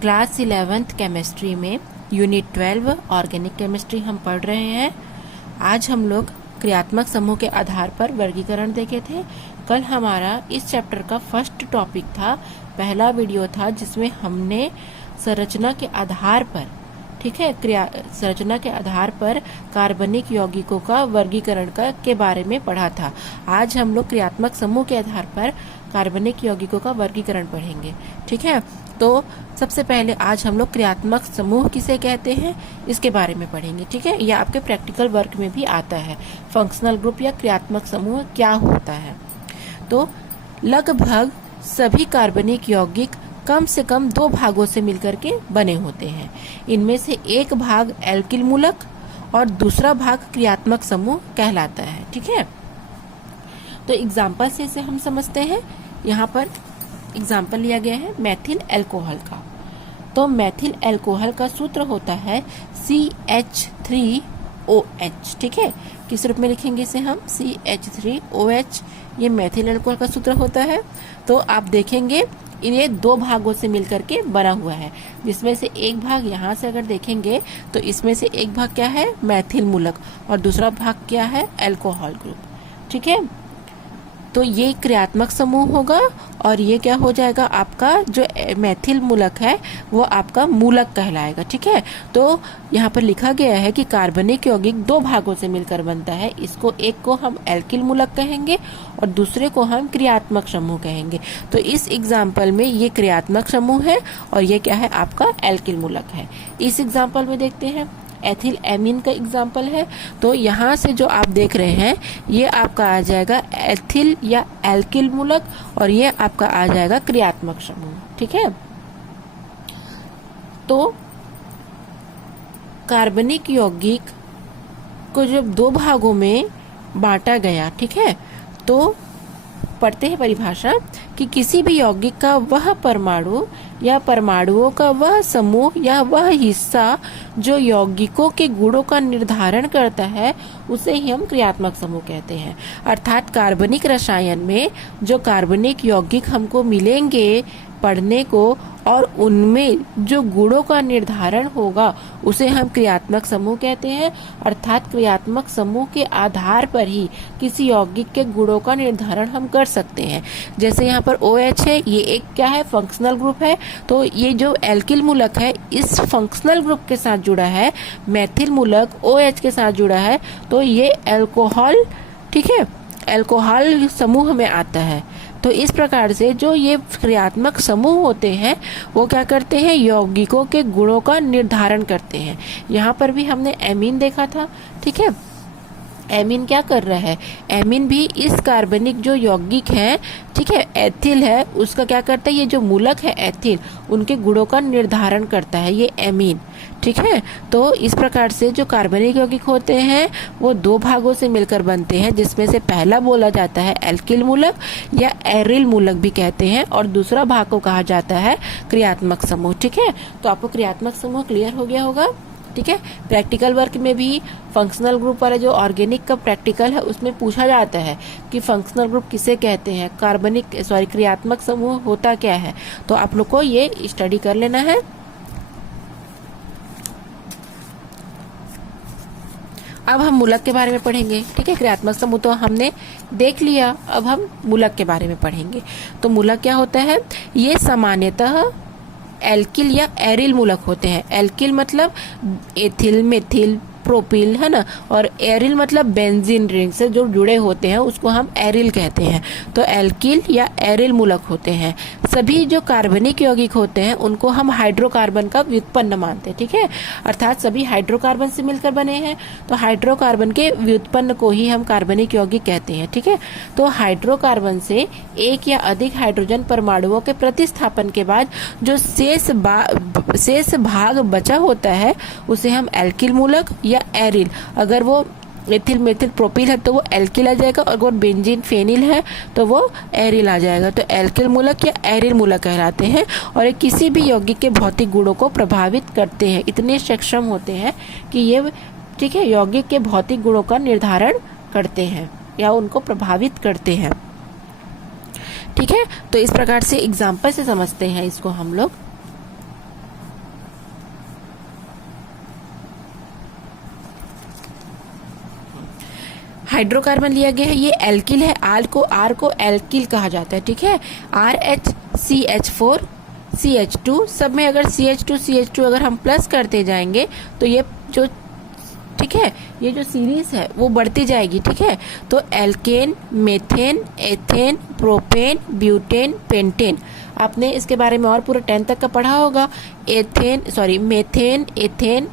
Class 11th chemistry में unit 12 organic chemistry हम पढ़ रहे हैं। आज हम लोग क्रियात्मक समूह के आधार पर वर्गीकरण देखे थे। कल हमारा इस चैप्टर का फर्स्ट टॉपिक था, पहला वीडियो था जिसमें हमने संरचना के आधार पर, ठीक है, संरचना के आधार पर कार्बनिक यौगिकों का वर्गीकरण के बारे में पढ़ा था। आज हम लोग क्रियात्मक समूह के आधार पर कार्बनिक यौगिकों का वर्गीकरण पढ़ेंगे, ठीक है। तो सबसे पहले आज हम लोग क्रियात्मक समूह किसे कहते हैं इसके बारे में पढ़ेंगे, ठीक है। यह आपके प्रैक्टिकल वर्क में भी आता है, फंक्शनल ग्रुप या क्रियात्मक समूह क्या होता है। तो लगभग सभी कार्बनिक यौगिक कम से कम दो भागों से मिलकर के बने होते हैं। इनमें से एक भाग एल्किल मूलक और दूसरा भाग क्रियात्मक समूह कहलाता है, ठीक है। तो एग्जाम्पल से इसे हम समझते हैं। यहाँ पर एग्जाम्पल लिया गया है मैथिल अल्कोहल का। तो मैथिल अल्कोहल का सूत्र होता है CH3OH, ठीक है। किस रूप में लिखेंगे इसे हम? CH3OH, ये मैथिल अल्कोहल का सूत्र होता है। तो आप देखेंगे ये दो भागों से मिलकर के बना हुआ है, जिसमें से एक भाग यहाँ से अगर देखेंगे तो इसमें से एक भाग क्या है? मैथिल मूलक, और दूसरा भाग क्या है? अल्कोहल ग्रुप, ठीक है। तो ये क्रियात्मक समूह होगा और ये क्या हो जाएगा? आपका जो मैथिल मूलक है वो आपका मूलक कहलाएगा, ठीक है। तो यहाँ पर लिखा गया है कि कार्बनिक यौगिक दो भागों से मिलकर बनता है। इसको एक को हम एल्किल मूलक कहेंगे और दूसरे को हम क्रियात्मक समूह कहेंगे। तो इस एग्जाम्पल में ये क्रियात्मक समूह है और ये क्या है? आपका एल्किल मूलक है। इस एग्जाम्पल में देखते हैं एथिल एमीन का एग्जाम्पल है। तो यहाँ से जो आप देख रहे हैं ये आपका आ जाएगा एथिल या एल्किल मूलक और ये आपका आ जाएगा क्रियात्मक समूह, ठीक है। तो कार्बनिक यौगिक को जब दो भागों में बांटा गया, ठीक है, तो पढ़ते हैं परिभाषा कि किसी भी यौगिक का वह परमाणु या परमाणुओं का वह समूह या वह हिस्सा जो यौगिकों के गुणों का निर्धारण करता है उसे ही हम क्रियात्मक समूह कहते हैं। अर्थात कार्बनिक रसायन में जो कार्बनिक यौगिक हमको मिलेंगे पढ़ने को और उनमें जो गुणों का निर्धारण होगा उसे हम क्रियात्मक समूह कहते हैं। अर्थात क्रियात्मक समूह के आधार पर ही किसी यौगिक के गुणों का निर्धारण हम कर सकते हैं। जैसे यहाँ पर OH है, ये एक क्या है? फंक्शनल ग्रुप है। तो ये जो एल्किल मूलक है इस फंक्शनल ग्रुप के साथ जुड़ा है, मैथिल मूलक OH के साथ जुड़ा है, तो ये अल्कोहल, ठीक है, अल्कोहल समूह में आता है। तो इस प्रकार से जो ये क्रियात्मक समूह होते हैं वो क्या करते हैं? यौगिकों के गुणों का निर्धारण करते हैं। यहाँ पर भी हमने एमीन देखा था, ठीक है। एमीन क्या कर रहा है? एमीन भी इस कार्बनिक जो यौगिक है, ठीक है, एथिल है, उसका क्या करता है? ये जो मूलक है एथिल, उनके गुणों का निर्धारण करता है ये एमीन, ठीक है। तो इस प्रकार से जो कार्बनिक यौगिक होते हैं वो दो भागों से मिलकर बनते हैं, जिसमें से पहला बोला जाता है एल्किल मूलक या एरिल मूलक भी कहते हैं और दूसरा भाग को कहा जाता है क्रियात्मक समूह, ठीक है। तो आपको क्रियात्मक समूह क्लियर हो गया होगा, ठीक है। प्रैक्टिकल वर्क में भी फंक्शनल ग्रुप वाला जो ऑर्गेनिक का प्रैक्टिकल है उसमें पूछा जाता है कि फंक्शनल ग्रुप किसे कहते हैं, क्रियात्मक समूह होता क्या है। तो आप लोग को ये स्टडी कर लेना है। अब हम मूलक के बारे में पढ़ेंगे, ठीक है। क्रियात्मक समूह तो हमने देख लिया, अब हम मूलक के बारे में पढ़ेंगे। तो मूलक क्या होता है? ये सामान्यतः एल्किल या एरिल मूलक होते हैं। एल्किल मतलब एथिल, मेथिल, प्रोपिल, है ना, और एरिल मतलब बेंजीन रिंग से जो जुड़े होते हैं उसको हम एरिल कहते हैं। तो एल्किल या एरिल मूलक होते हैं। सभी जो कार्बनिक यौगिक होते हैं उनको हम हाइड्रोकार्बन का व्युत्पन्न मानते हैं, ठीक है। अर्थात सभी हाइड्रोकार्बन से मिलकर बने हैं, तो हाइड्रोकार्बन के व्युत्पन्न को ही हम कार्बनिक यौगिक कहते हैं, ठीक है। तो हाइड्रोकार्बन से एक या अधिक हाइड्रोजन परमाणुओं के प्रतिस्थापन के बाद जो शेष भाग बचा होता है उसे हम एल्किल मूलक या एरिल, अगर वो एथिल, मेथिल, प्रोपिल है तो वो एल्किल आ जाएगा, और अगर बेंजीन, फेनिल है तो वो एरिल आ जाएगा। तो एल्किल मूलक या एरिल मूलक कहलाते हैं और ये किसी भी यौगिक के भौतिक गुणों को प्रभावित करते हैं। इतने सक्षम होते हैं कि ये, ठीक है, यौगिक के भौतिक गुणों का निर्धारण करते हैं या उनको प्रभावित करते हैं, ठीक है। तो इस प्रकार से एग्जाम्पल से समझते हैं इसको हम लोग। हाइड्रोकार्बन लिया गया है, ये एल्किल है, आर को एल्किल कहा जाता है, ठीक है। RH CH4 CH2, सब में अगर CH2 अगर हम प्लस करते जाएंगे तो ये जो, ठीक है, ये जो सीरीज है वो बढ़ती जाएगी, ठीक है। तो alkane, methane, ethane, propane, butane, pentane, आपने इसके बारे में और पूरा 10 तक का पढ़ा होगा। Methane, ethane,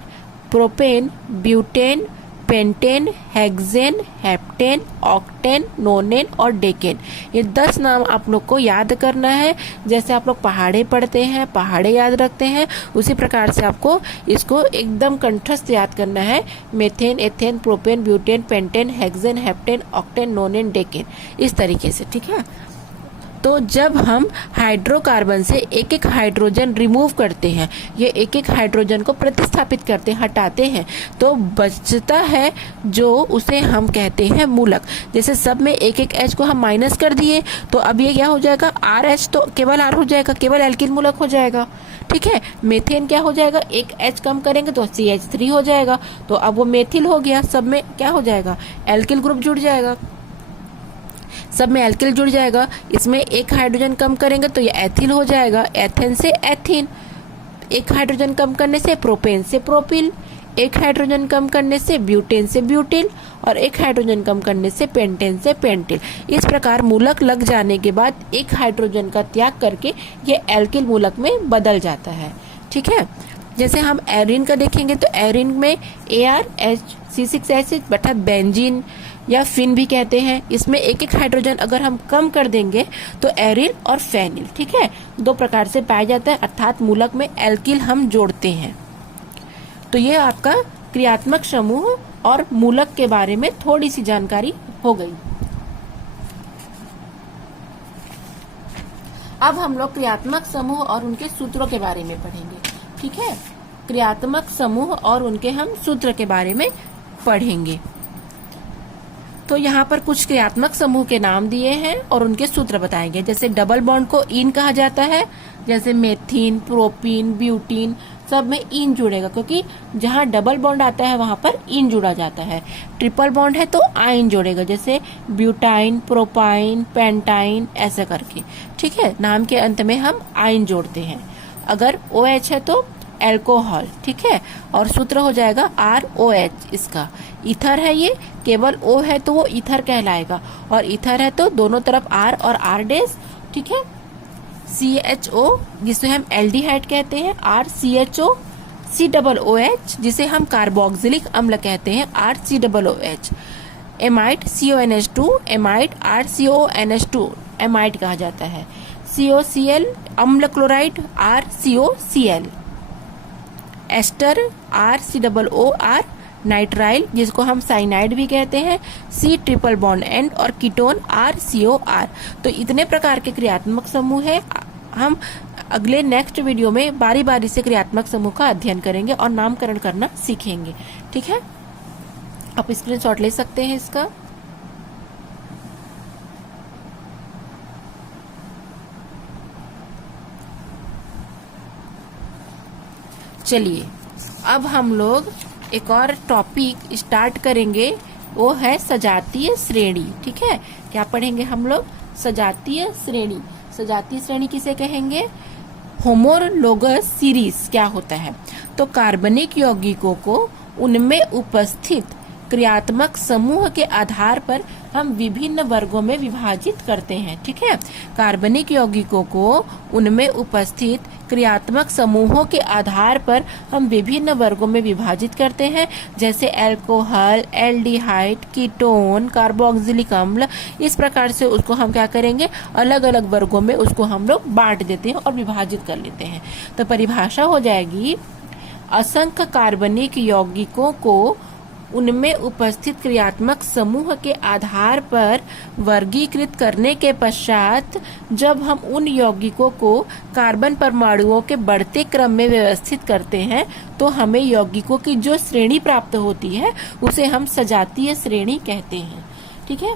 propane, butane, pentane, hexane, heptane, octane, नोनेन और डेकेन, ये 10 नाम आप लोग को याद करना है। जैसे आप लोग पहाड़े पढ़ते हैं, पहाड़े याद रखते हैं, उसी प्रकार से आपको इसको एकदम कंठस्थ याद करना है। Methane, ethane, propane, butane, pentane, hexane, heptane, octane, नोनेन, decane, इस तरीके से, ठीक है। तो जब हम हाइड्रोकार्बन से एक एक हाइड्रोजन रिमूव करते हैं, ये एक एक हाइड्रोजन को प्रतिस्थापित करते हैं, हटाते हैं, तो बचता है जो, उसे हम कहते हैं मूलक। जैसे सब में एक एक H को हम माइनस कर दिए तो अब ये क्या हो जाएगा, RH, तो केवल R हो जाएगा, केवल एल्किल मूलक हो जाएगा, ठीक है। मेथेन क्या हो जाएगा, एक H कम करेंगे तो CH3 हो जाएगा, तो अब वो मेथिल हो गया, सब में क्या हो जाएगा, एल्किल ग्रुप जुड़ जाएगा, सब में एल्किल जुड़ जाएगा। इसमें एक हाइड्रोजन कम करेंगे तो ये एथिल हो जाएगा, एथेन से एथीन, एक हाइड्रोजन कम करने से प्रोपेन से प्रोपिल, एक हाइड्रोजन कम करने से ब्यूटेन से ब्यूटिल, और एक हाइड्रोजन कम करने से पेंटेन से पेंटिल। इस प्रकार मूलक लग जाने के बाद एक हाइड्रोजन का त्याग करके ये एल्किल मूलक में बदल जाता है, ठीक है। जैसे हम एरिन का देखेंगे तो एरिन में ArHC6 बटा बेंजीन या फिन भी कहते हैं, इसमें एक एक हाइड्रोजन अगर हम कम कर देंगे तो एरिन और फेनिल, ठीक है, 2 प्रकार से पाया जाता है, अर्थात मूलक में एल्किल हम जोड़ते हैं। तो ये आपका क्रियात्मक समूह और मूलक के बारे में थोड़ी सी जानकारी हो गई। अब हम लोग क्रियात्मक समूह और उनके सूत्रों के बारे में पढ़ेंगे, ठीक है। क्रियात्मक समूह और उनके हम सूत्र के बारे में पढ़ेंगे। तो यहाँ पर कुछ क्रियात्मक समूह के नाम दिए हैं और उनके सूत्र बताएंगे। जैसे डबल बॉन्ड को इन कहा जाता है, जैसे मेथीन, प्रोपीन, ब्यूटीन, सब में इन जुड़ेगा, क्योंकि जहाँ डबल बॉन्ड आता है वहां पर इन जुड़ा जाता है। ट्रिपल बॉन्ड है तो आइन जोड़ेगा, जैसे ब्यूटाइन, प्रोपाइन, पेंटाइन, ऐसा करके, ठीक है। नाम के अंत में हम आइन जोड़ते हैं। अगर OH है तो एल्कोहल, ठीक है, और सूत्र हो जाएगा ROH। इसका ईथर है, ये केवल O है तो वो ईथर कहलाएगा, और ईथर है तो दोनों तरफ R और R', ठीक है। CHO जिसे हम एल्डिहाइड कहते हैं, RCHO, COOH जिसे हम कार्बोक्सिलिक अम्ल कहते हैं, RCOOH। Amide CONH2, amide RCONH2 amide कहा जाता है। COCl अम्ल chloride, RCOCl। Ester RCOOR, nitrile जिसको हम साइनाइड भी कहते हैं, C ट्रिपल बॉन्ड एंड, और कीटोन RCOR। तो इतने प्रकार के क्रियात्मक समूह है। हम अगले नेक्स्ट वीडियो में बारी बारी से क्रियात्मक समूह का अध्ययन करेंगे और नामकरण करना सीखेंगे, ठीक है। आप स्क्रीनशॉट ले सकते हैं इसका। चलिए अब हम लोग एक और टॉपिक स्टार्ट करेंगे, वो है सजातीय श्रेणी, ठीक है। क्या पढ़ेंगे हम लोग, सजातीय श्रेणी। सजातीय श्रेणी किसे कहेंगे, होमोलोगस सीरीज क्या होता है। तो कार्बनिक यौगिकों को उनमें उपस्थित क्रियात्मक समूह के आधार पर हम विभिन्न वर्गों में विभाजित करते हैं, ठीक है। कार्बनिक यौगिकों को उनमें उपस्थित क्रियात्मक समूहों के आधार पर हम विभिन्न वर्गों में विभाजित करते हैं, जैसे एल्कोहल, एल्डिहाइड, कीटोन, कार्बोक्सिलिक अम्ल। इस प्रकार से उसको हम क्या करेंगे, अलग अलग वर्गों में उसको हम लोग बांट देते हैं और विभाजित कर लेते हैं। तो परिभाषा हो जाएगी, असंख्य कार्बनिक यौगिकों को उनमें उपस्थित क्रियात्मक समूह के आधार पर वर्गीकृत करने के पश्चात जब हम उन यौगिकों को कार्बन परमाणुओं के बढ़ते क्रम में व्यवस्थित करते हैं तो हमें यौगिकों की जो श्रेणी प्राप्त होती है उसे हम सजातीय श्रेणी कहते हैं, ठीक है।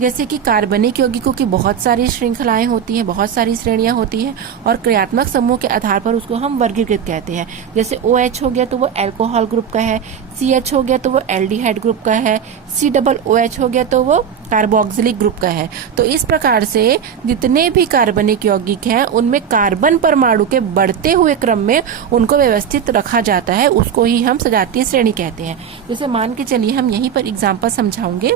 जैसे कि कार्बनिक यौगिकों की बहुत सारी श्रृंखलाएं होती हैं, बहुत सारी श्रेणियां होती हैं और क्रियात्मक समूह के आधार पर उसको हम वर्गीकृत कहते हैं। जैसे OH हो गया तो वो अल्कोहल ग्रुप का है, CH हो गया तो वो एल्डिहाइड ग्रुप का है, COOH हो गया तो वो कार्बोक्सिलिक ग्रुप का है। तो इस प्रकार से जितने भी कार्बनिक यौगिक हैं उनमें कार्बन परमाणु के बढ़ते हुए क्रम में उनको व्यवस्थित रखा जाता है, उसको ही हम सजातीय श्रेणी कहते हैं। जैसे मान के चलिए हम यहीं पर एग्जाम्पल समझाऊंगे।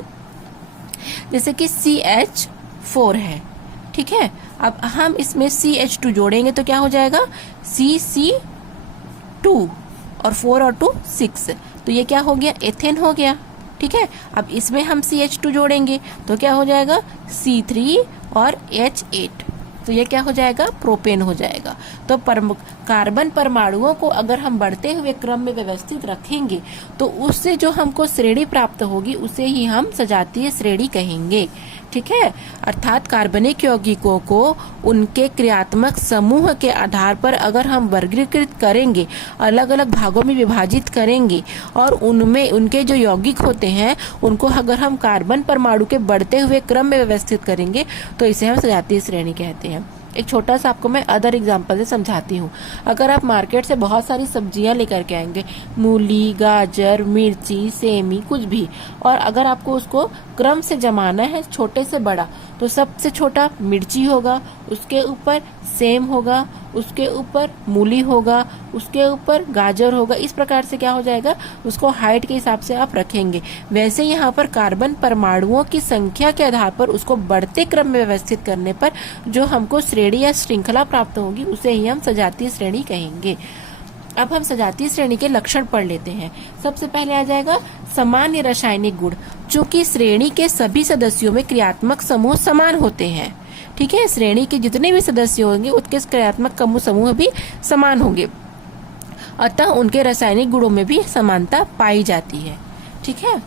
जैसे कि CH4 है, ठीक है। अब हम इसमें CH2 जोड़ेंगे तो क्या हो जाएगा, CC2 और 4 और 2 6, तो ये क्या हो गया, एथेन हो गया, ठीक है। अब इसमें हम CH2 जोड़ेंगे तो क्या हो जाएगा, C3 और H8, तो ये क्या हो जाएगा, प्रोपेन हो जाएगा। तो कार्बन परमाणुओं को अगर हम बढ़ते हुए क्रम में व्यवस्थित रखेंगे तो उससे जो हमको श्रेणी प्राप्त होगी उसे ही हम सजातीय श्रेणी कहेंगे, ठीक है। अर्थात कार्बनिक यौगिकों को उनके क्रियात्मक समूह के आधार पर अगर हम वर्गीकृत करेंगे, अलग अलग भागों में विभाजित करेंगे और उनमें उनके जो यौगिक होते हैं उनको अगर हम कार्बन परमाणु के बढ़ते हुए क्रम में व्यवस्थित करेंगे तो इसे हम सजातीय श्रेणी कहते हैं। एक छोटा सा आपको मैं अदर एग्जांपल से समझाती हूँ। अगर आप मार्केट से बहुत सारी सब्जियां लेकर के आएंगे, मूली, गाजर, मिर्ची, सेमी, कुछ भी, और अगर आपको उसको क्रम से जमाना है छोटे से बड़ा, तो सबसे छोटा मिर्ची होगा, उसके ऊपर सेम होगा, उसके ऊपर मूली होगा, उसके ऊपर गाजर होगा। इस प्रकार से क्या हो जाएगा, उसको हाइट के हिसाब से आप रखेंगे। वैसे यहाँ पर कार्बन परमाणुओं की संख्या के आधार पर उसको बढ़ते क्रम में व्यवस्थित करने पर जो हमको श्रेणी या श्रृंखला प्राप्त होगी उसे ही हम सजातीय श्रेणी कहेंगे। अब हम सजातीय श्रेणी के लक्षण पढ़ लेते हैं। सबसे पहले आ जाएगा सामान्य रासायनिक गुण। चूंकि श्रेणी के सभी सदस्यों में क्रियात्मक समूह समान होते हैं, ठीक है, श्रेणी के जितने भी सदस्य होंगे उसके क्रियात्मक समूह भी समान होंगे, अतः उनके रासायनिक गुणों में भी समानता पाई जाती है, ठीक है।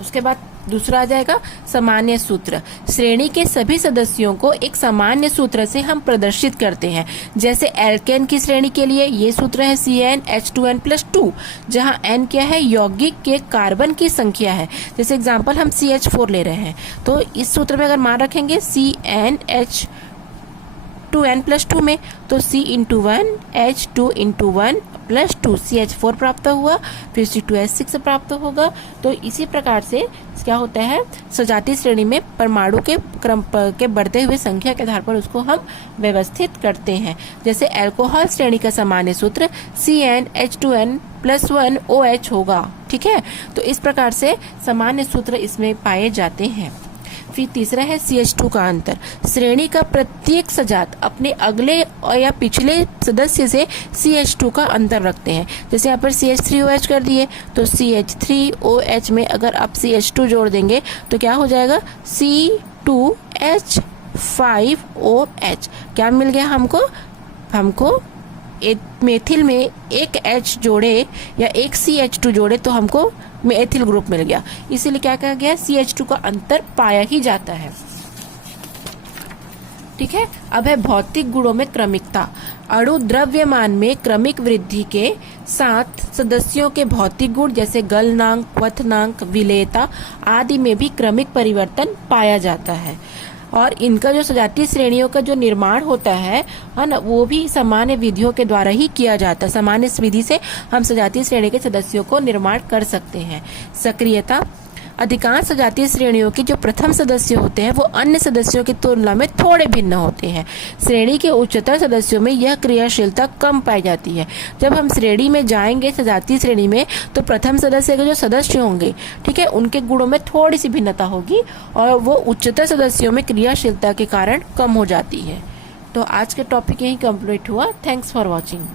उसके बाद दूसरा आ जाएगा सामान्य सूत्र। श्रेणी के सभी सदस्यों को एक सामान्य सूत्र से हम प्रदर्शित करते हैं। जैसे एल्केन की श्रेणी के लिए ये सूत्र है CnH2n+2, जहां n क्या है, यौगिक के कार्बन की संख्या है। जैसे एग्जांपल हम CH4 ले रहे हैं तो इस सूत्र में अगर मान रखेंगे CnH2n+2 में तो C×1 H2×1 +2 CH4 प्राप्त हुआ, फिर C2H6 प्राप्त होगा। तो इसी प्रकार से क्या होता है, सजातीय श्रेणी में परमाणु के क्रम के बढ़ते हुए संख्या के आधार पर उसको हम व्यवस्थित करते हैं। जैसे अल्कोहल श्रेणी का सामान्य सूत्र CnH2n+1OH होगा, ठीक है। तो इस प्रकार से सामान्य सूत्र इसमें पाए जाते हैं। फिर तीसरा है CH2 का अंतर। श्रेणी का प्रत्येक सजात अपने अगले या पिछले सदस्य से CH2 का अंतर रखते हैं। जैसे यहाँ पर CH3OH कर दिए तो CH3OH में अगर आप CH2 जोड़ देंगे तो क्या हो जाएगा, C2H5OH। क्या मिल गया हमको मेथिल में एक H जोड़े या एक CH2 जोड़े तो हमको एथिल ग्रुप मिल गया। इसीलिए क्या कहा गया, CH2 का अंतर पाया ही जाता है, ठीक है। अब है भौतिक गुणों में क्रमिकता। अणु द्रव्यमान में क्रमिक वृद्धि के साथ सदस्यों के भौतिक गुण जैसे गलनांक, क्वथनांक, विलेयता आदि में भी क्रमिक परिवर्तन पाया जाता है। और इनका जो सजातीय श्रेणियों का जो निर्माण होता है ना, वो भी सामान्य विधियों के द्वारा ही किया जाता है। सामान्य विधि से हम सजातीय श्रेणी के सदस्यों को निर्माण कर सकते हैं। सक्रियता। अधिकांश सजातीय श्रेणियों के जो प्रथम सदस्य होते हैं वो अन्य सदस्यों की तुलना में थोड़े भिन्न होते हैं। श्रेणी के उच्चतर सदस्यों में यह क्रियाशीलता कम पाई जाती है। जब हम श्रेणी में जाएंगे, सजातीय श्रेणी में, तो प्रथम सदस्य के जो सदस्य होंगे, ठीक है, उनके गुणों में थोड़ी सी भिन्नता होगी और वो उच्चतर सदस्यों में क्रियाशीलता के कारण कम हो जाती है। तो आज का टॉपिक यही कंप्लीट हुआ। Thanks for watching.